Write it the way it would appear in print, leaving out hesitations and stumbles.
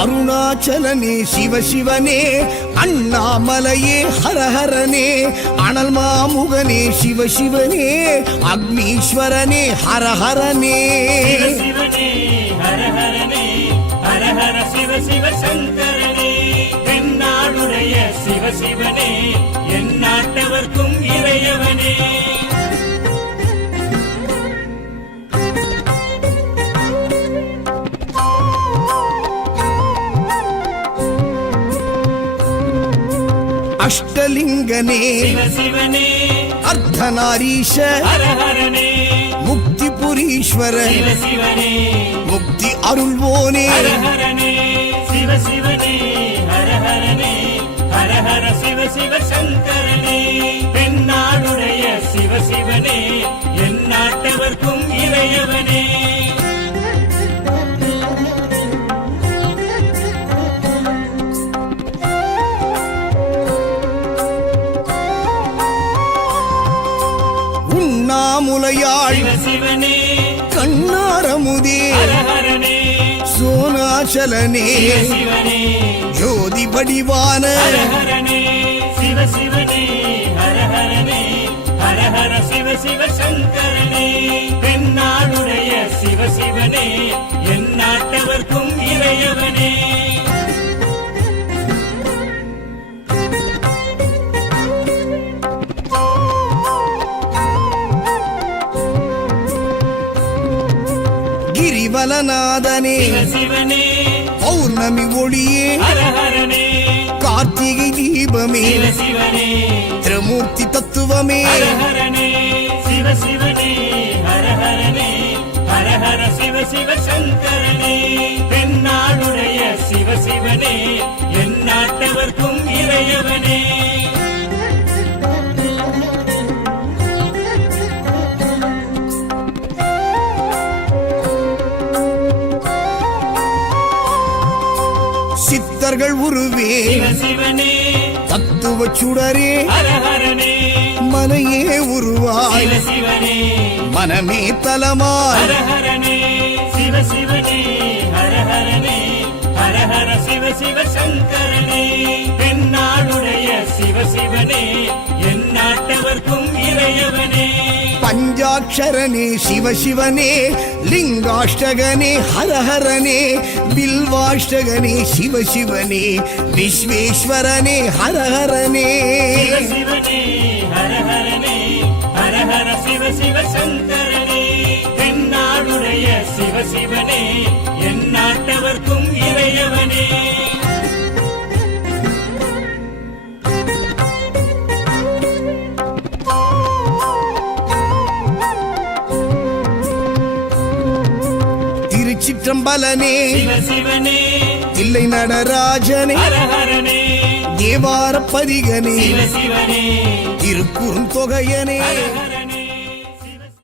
அருணாச்சலனே சிவசிவனே, அண்ணாமலையே ஹரஹரனே, அனல் மாமுகனே சிவசிவனே, அக்னீஸ்வரனே ஹரஹரனே. சிவசிவனே ஹரஹரனே, ஹரஹர சிவ சிவ சங்கரனே, தென்னாடுடைய சிவசிவனே, என் நாட்டவர்க்கும் இறையவனே. அஷ்டலிங்கனே சிவசிவனே, அர்த்தநாரீஷ ஹரஹரனே, முக்திபுரீஸ்வர சிவசிவனே, முக்தி அருள்வோனே. ஹரஹரனே சிவசிவனே, ஹரஹரனே, ஹரஹர சிவ சிவ சங்கரனே, தென்னாடுடைய சிவசிவனே, என் நாட்டவர்க்கும் இறையவனே. உண்ணாமுலையாள் சிவசிவனே, கண்ணாரமுதே ஹரஹரனே, சோனாச்சலனே சிவசிவனே, ஜோதி வடிவான ஹரஹரனே சிவசிவனே, ஹரஹரனே, ஹரஹர சிவ சிவ சங்கரனே, தென்னாடுடைய சிவசிவனே, என் நாட்டவர்க்கும் இறையவனே. கிரிவலநாதனே சிவசிவனே, பௌர்ணமி ஒளியே ஹரஹரனே, கார்த்திகை தீபமே சிவசிவனே, திரிமூர்த்தி தத்துவமே. ஹரஹரனே சிவசிவனே, ஹரஹரனே, ஹரஹர சிவ சிவ சங்கரனே, தென்னாடுடைய சிவசிவனே, என் நாட்டவர்க்கும் இறையவனே. சித்தர்கள் உருவே சிவசிவனே, தத்துவ சுடரே ஹரஹரனே, மனையே உருவாய் சிவசிவனே, மனமே தலமாய். ஹரஹரனே சிவசிவனே, ஹரஹரனே, ஹரஹர சிவ சிவ சங்கரனே, தென்னாடுடைய சிவசிவனே, என் நாட்டவர்க்கும் இறையவனே. பஞ்சாட்சரனே சிவசிவனே, லிங்காஷ்டகனே ஹரஹரனே, பில்வாஷ்டகனே சிவசிவனே, விஸ்வேஸ்வரனே ஹரஹரனே. சிவசிவனே, ஹரஹரனே, ஹரஹர சிவ சிவ சங்கரனே, தென்னாடுடைய சிவசிவனே, என் நாட்டவர்க்கும் இறையவனே. திருச்சிற்றம்பலனே சிவசிவனே, தில்லை நடராஜனே, ஹரஹரனே, தேவார பதிகனே, சிவசிவனே, திருக்குறுந்தொகையனே. ஹரஹர